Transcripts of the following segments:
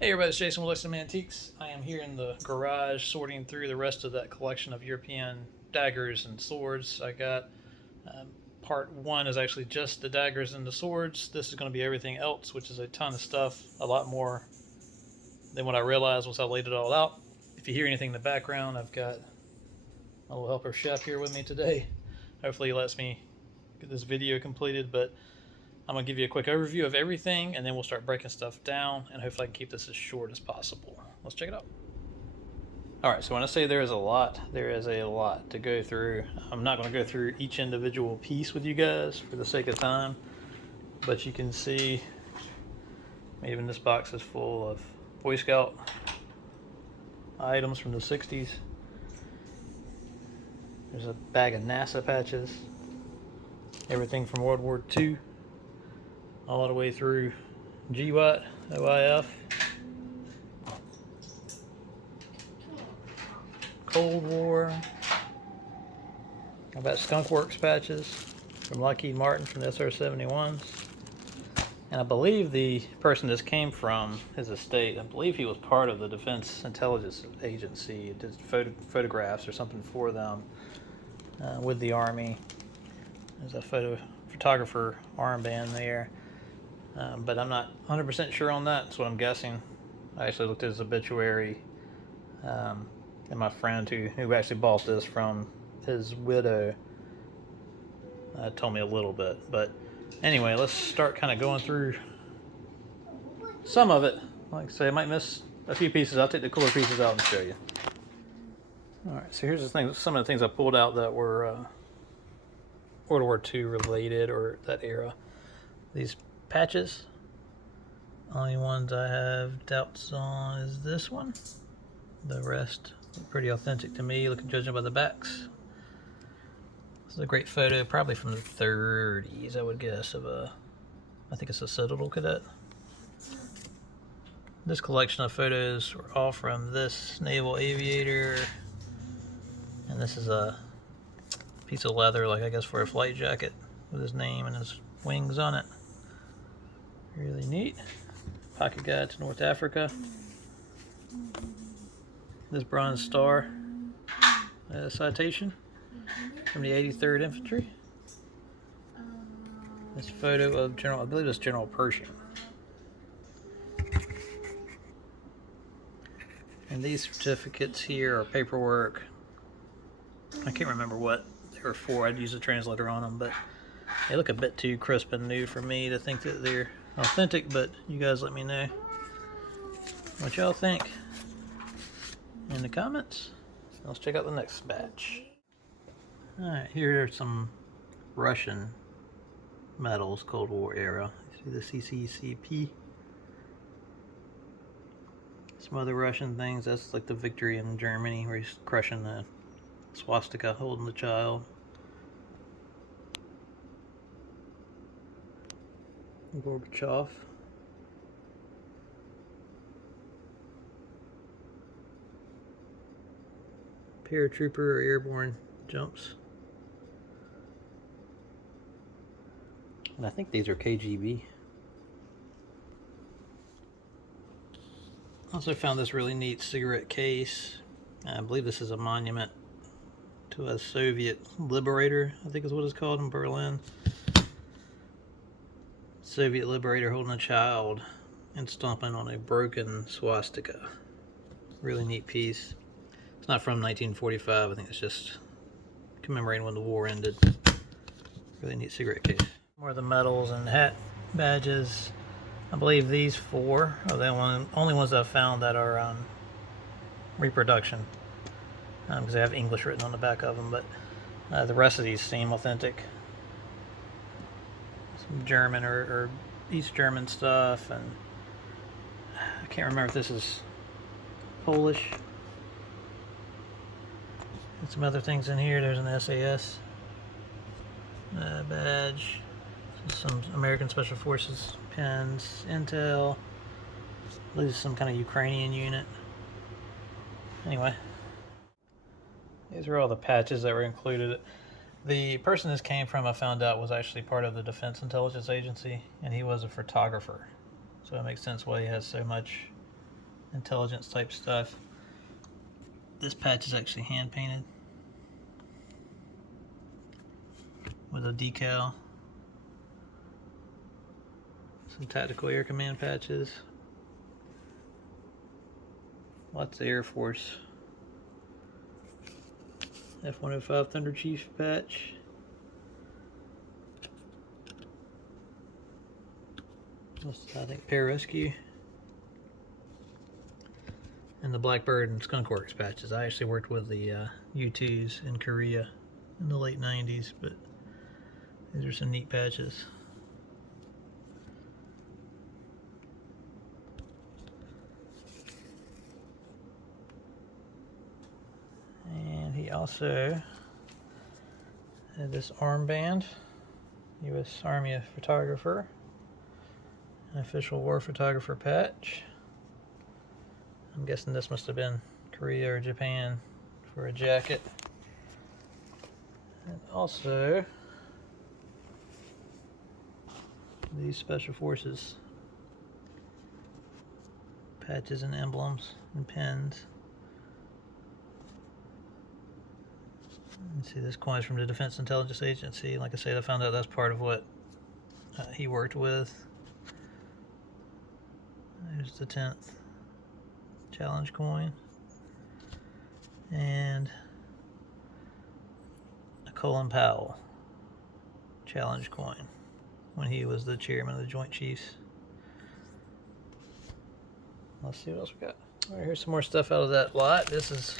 Hey everybody, it's Jason with Lexington Antiques. I am here in the garage sorting through the rest of that collection of European daggers and swords I got. Part one is actually just the daggers and the swords. This is going to be everything else, which is a ton of stuff, a lot more than what I realized once I laid it all out. If you hear anything in the background, I've got my little helper chef here with me today. Hopefully he lets me get this video completed, but I'm going to give you a quick overview of everything, and then we'll start breaking stuff down, and hopefully I can keep this as short as possible. Let's check it out. Alright, so when I say there is a lot to go through. I'm not going to go through each individual piece with you guys for the sake of time, but you can see even this box is full of Boy Scout items from the 60s. There's a bag of NASA patches, everything from World War II all the way through GWAT, OIF, Cold War. I've got Skunk Works patches from Lockheed Martin from the SR-71s. And I believe the person this came from, his estate, I believe he was part of the Defense Intelligence Agency. Did photographs or something for them with the Army. There's a photographer armband there. But I'm not 100% sure on that. That's what I'm guessing. I actually looked at his obituary, and my friend who actually bought this from his widow told me a little bit. But anyway, let's start kind of going through some of it. Like I say, I might miss a few pieces. I'll take the cooler pieces out and show you. Alright, so here's the thing. Some of the things I pulled out that were World War II related, or that era. These patches. Only ones I have doubts on is this one. The rest look pretty authentic to me, judging by the backs. This is a great photo, probably from the 30s, I would guess, of I think it's a Citadel cadet. This collection of photos were all from this naval aviator, and this is a piece of leather, like I guess for a flight jacket, with his name and his wings on it. Really neat. Pocket guide to North Africa. This Bronze Star citation from the 83rd Infantry. This photo of General, I believe it's General Pershing. And these certificates here are paperwork. I can't remember what they were for. I'd use a translator on them, but they look a bit too crisp and new for me to think that they're authentic, but you guys let me know what y'all think in the comments. Let's check out the next batch. Alright, here are some Russian medals, Cold War era. See the CCCP. Some other Russian things. That's like the victory in Germany where he's crushing the swastika, holding the child. Gorbachev. Paratrooper or airborne jumps. And I think these are KGB. Also found this really neat cigarette case. I believe this is a monument to a Soviet liberator, I think is what it's called, in Berlin. Soviet liberator holding a child and stomping on a broken swastika. Really neat piece. It's not from 1945, I think it's just commemorating when the war ended. Really neat cigarette case. More of the medals and hat badges. I believe these four are the only ones I've found that are reproduction, because they have English written on the back of them, but the rest of these seem authentic. Some German or East German stuff, and I can't remember if this is Polish. And some other things in here. There's an SAS badge, some American Special Forces pins, Intel. I believe some kind of Ukrainian unit. Anyway, these are all the patches that were included. The person this came from, I found out, was actually part of the Defense Intelligence Agency, and he was a photographer. So it makes sense why he has so much intelligence type stuff. This patch is actually hand painted with a decal. Some tactical air command patches. Lots of Air Force. F-105 Thunder Chief patch. I think Pararescue. And the Blackbird and Skunkworks patches. I actually worked with the U-2s in Korea in the late 90s, but these are some neat patches. And he also had this armband, U.S. Army photographer, an official war photographer patch. I'm guessing this must have been Korea or Japan for a jacket. And also these Special Forces patches and emblems and pins. You see, this coin's from the Defense Intelligence Agency. Like I said, I found out that's part of what he worked with. There's the 10th challenge coin. And a Colin Powell challenge coin when he was the chairman of the Joint Chiefs. Let's see what else we got. All right, here's some more stuff out of that lot. This is,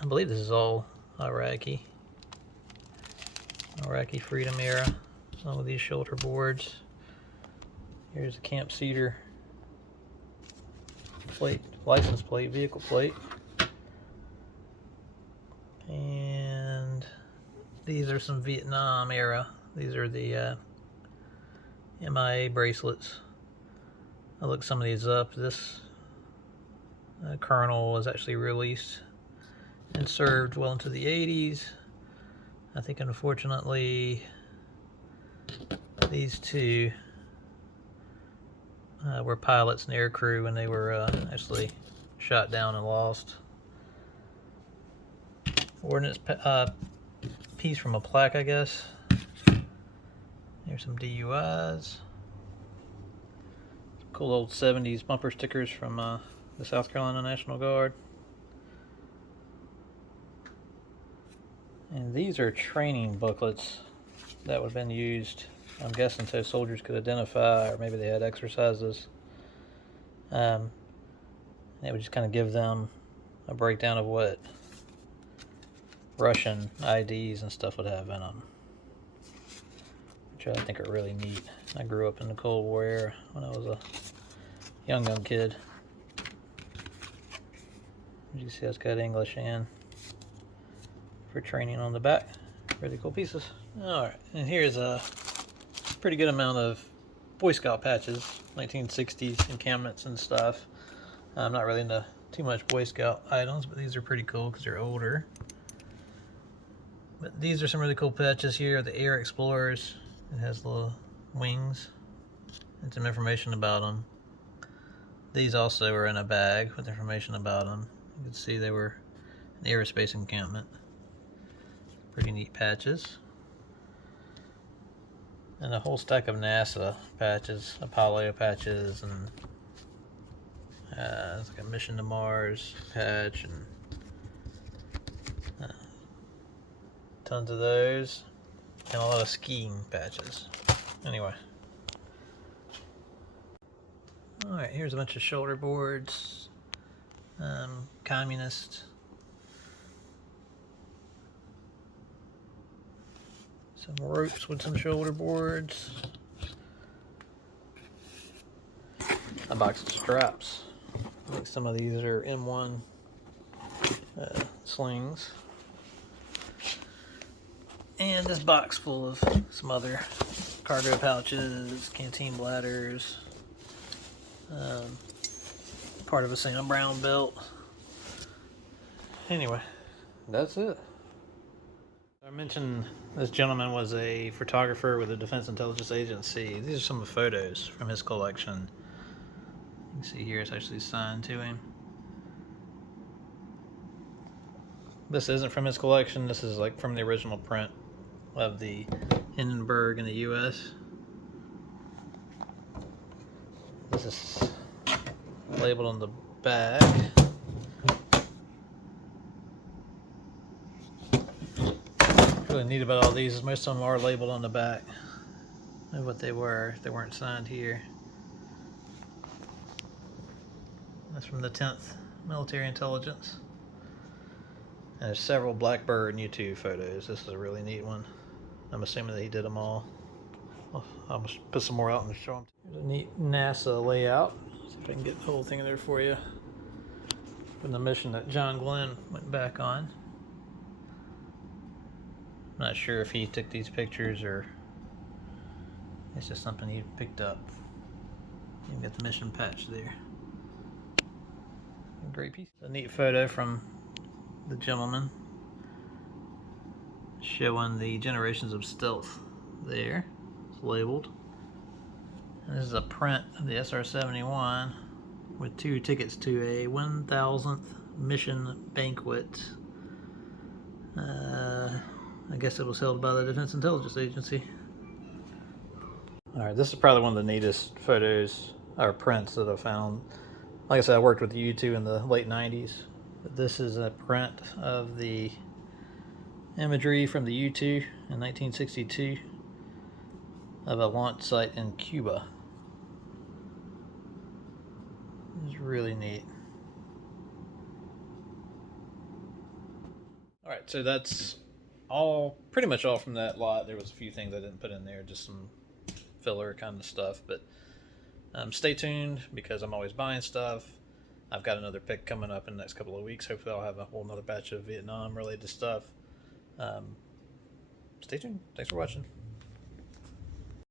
I believe this is all Iraqi freedom era. Some of these shoulder boards. Here's a Camp Cedar plate, license plate, vehicle plate. And these are some Vietnam era. These are the MIA bracelets. I looked some of these up. This colonel was actually released and served well into the 80s. I think unfortunately these two were pilots and air crew when they were actually shot down and lost. Ordnance piece from a plaque, I guess. Here's some DUIs. Cool old 70s bumper stickers from the South Carolina National Guard. And these are training booklets that would have been used, I'm guessing, so soldiers could identify, or maybe they had exercises. It would just kind of give them a breakdown of what Russian IDs and stuff would have in them, which I think are really neat. I grew up in the Cold War era when I was a young kid. As you can see, it's got English and for training on the back. Really cool pieces. Alright, and here's a pretty good amount of Boy Scout patches, 1960s encampments and stuff. I'm not really into too much Boy Scout items, but these are pretty cool because they're older. But these are some really cool patches here. The Air Explorers. It has little wings and some information about them. These also are in a bag with information about them. You can see they were an aerospace encampment. Pretty neat patches. And a whole stack of NASA patches, Apollo patches, and it's like a Mission to Mars patch, and tons of those, and a lot of skiing patches. Anyway. Alright, here's a bunch of shoulder boards. Communist. Some ropes with some shoulder boards. A box of straps. I think some of these are M1 slings. And this box full of some other cargo pouches, canteen bladders, part of a Sam Brown belt. Anyway, that's it. I mentioned this gentleman was a photographer with the Defense Intelligence Agency. These are some of the photos from his collection. You can see here it's actually signed to him. This isn't from his collection. This is like from the original print of the Hindenburg in the U.S. This is labeled on the back. What's really neat about all these is most of them are labeled on the back of what they were. They weren't signed here. That's from the 10th Military Intelligence. And there's several Blackbird and U2 photos. This is a really neat one. I'm assuming that he did them all. I'll put some more out and show them. There's a neat NASA layout. See if I can get the whole thing in there for you. From the mission that John Glenn went back on. I'm not sure if he took these pictures or it's just something he picked up. You can get the mission patch there. A great piece. A neat photo from the gentleman showing the generations of stealth there. It's labeled. And this is a print of the SR-71 with 2 tickets to a 1000th mission banquet. I guess it was held by the Defense Intelligence Agency. Alright, this is probably one of the neatest photos or prints that I found. Like I said, I worked with the U2 in the late 90s. But this is a print of the imagery from the U2 in 1962 of a launch site in Cuba. It's really neat. Alright, so that's all, pretty much all from that lot. There was a few things I didn't put in there, just some filler kind of stuff, but stay tuned because I'm always buying stuff. I've got another pick coming up in the next couple of weeks. Hopefully I'll have a whole nother batch of Vietnam related stuff. Stay tuned. Thanks for watching.